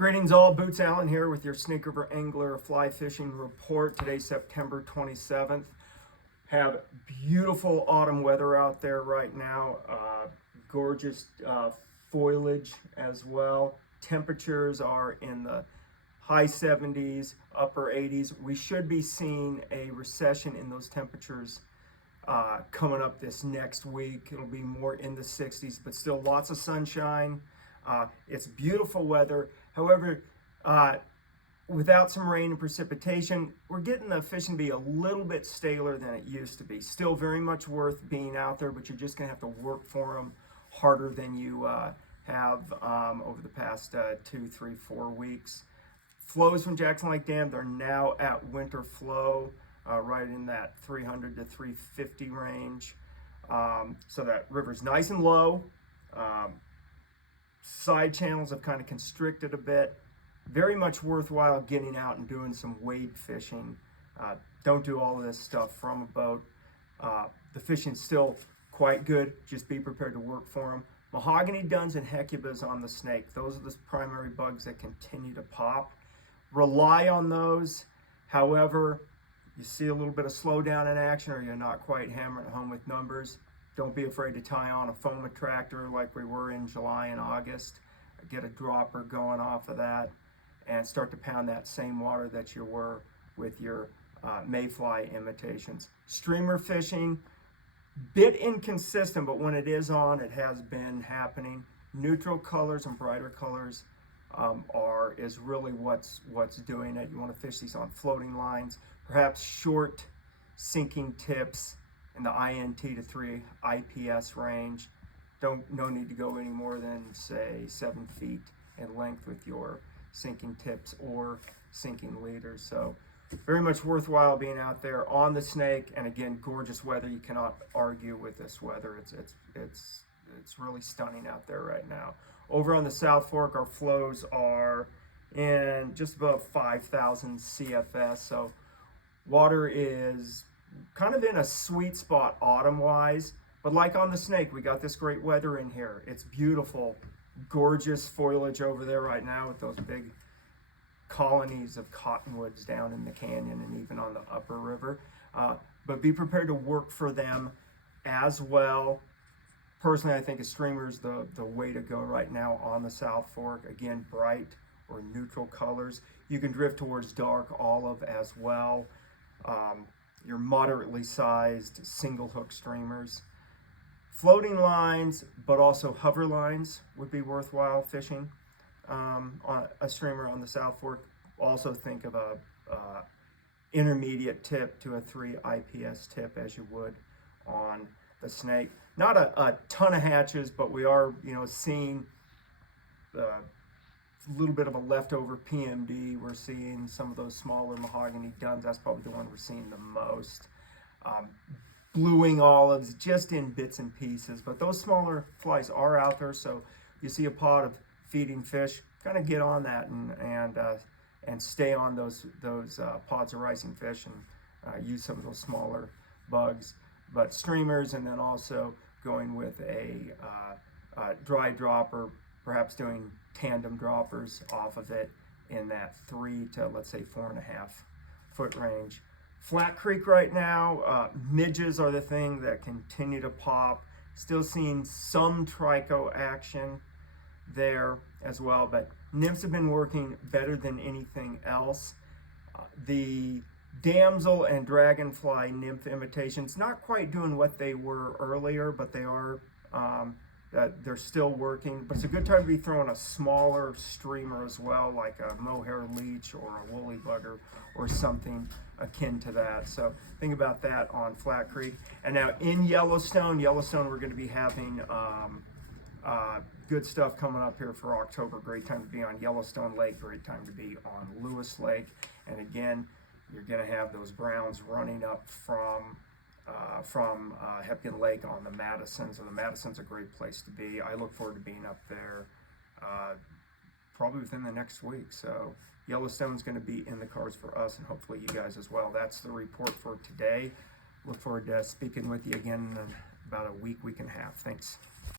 Greetings all, Boots Allen here with your Snake River Angler Fly Fishing Report. Today's September 27th. Have beautiful autumn weather out there right now. Gorgeous foliage as well. Temperatures are in the high 70s, upper 80s. We should be seeing a recession in those temperatures coming up this next week. It'll be more in the 60s, but still lots of sunshine. It's beautiful weather. However, without some rain and precipitation, we're getting the fishing to be a little bit staler than it used to be. Still very much worth being out there, but you're just going to have to work for them harder than you have over the past 2, 3, 4 weeks. Flows from Jackson Lake Dam, they're now at winter flow, right in that 300 to 350 range. So that river's nice and low. Side channels have kind of constricted a bit. Very much worthwhile getting out and doing some wade fishing. Don't do all of this stuff from a boat. The fishing's still quite good. Just be prepared to work for them. Mahogany duns and hecubas on the snake. Those are the primary bugs that continue to pop. Rely on those. However, you see a little bit of slowdown in action or you're not quite hammering it home with numbers, don't be afraid to tie on a foam attractor like we were in July and August. Get a dropper going off of that and start to pound that same water that you were with your mayfly imitations. Streamer fishing, bit inconsistent, but when it is on, it has been happening. Neutral colors and brighter colors is really what's doing it. You want to fish these on floating lines, perhaps short sinking tips in the INT to 3 IPS range. No need to go any more than say 7 feet in length with your sinking tips or sinking leaders. So very much worthwhile being out there on the snake. And again, gorgeous weather. You cannot argue with this weather. It's really stunning out there right now. Over on the South Fork, our flows are in just above 5,000 CFS. So water is kind of in a sweet spot autumn-wise. But like on the snake, we got this great weather in here. It's beautiful, gorgeous foliage over there right now with those big colonies of cottonwoods down in the canyon and even on the upper river. But be prepared to work for them as well. Personally, I think a streamer is the way to go right now on the South Fork. Again, bright or neutral colors. You can drift towards dark olive as well. Your moderately sized single hook streamers. Floating lines, but also hover lines would be worthwhile fishing on a streamer on the South Fork. Also think of a intermediate tip to a 3 IPS tip as you would on the snake. Not a ton of hatches, but we are seeing a little bit of a leftover PMD. We're seeing some of those smaller mahogany duns. That's probably the one we're seeing the most. Blueing olives just in bits and pieces, but those smaller flies are out there. So you see a pod of feeding fish, kind of get on that and stay on those pods of rising fish and use some of those smaller bugs. But streamers, and then also going with a dry dropper, perhaps doing tandem droppers off of it in that 3 to let's say 4.5 foot range. Flat Creek right now, midges are the thing that continue to pop. Still seeing some trico action there as well, but nymphs have been working better than anything else. The damsel and dragonfly nymph imitations, not quite doing what they were earlier, but they are, they're still working. But it's a good time to be throwing a smaller streamer as well, like a mohair leech or a woolly bugger or something akin to that. So think about that on Flat Creek. And now in Yellowstone, we're going to be having good stuff coming up here for October. Great time to be on Yellowstone Lake, great time to be on Lewis Lake. And again, you're going to have those browns running up from Hepkin Lake on the Madisons, and the Madison's a great place to be. I look forward to being up there probably within the next week. So Yellowstone's going to be in the cards for us, and hopefully you guys as well. That's the report for today. Look forward to speaking with you again in about a week and a half. Thanks.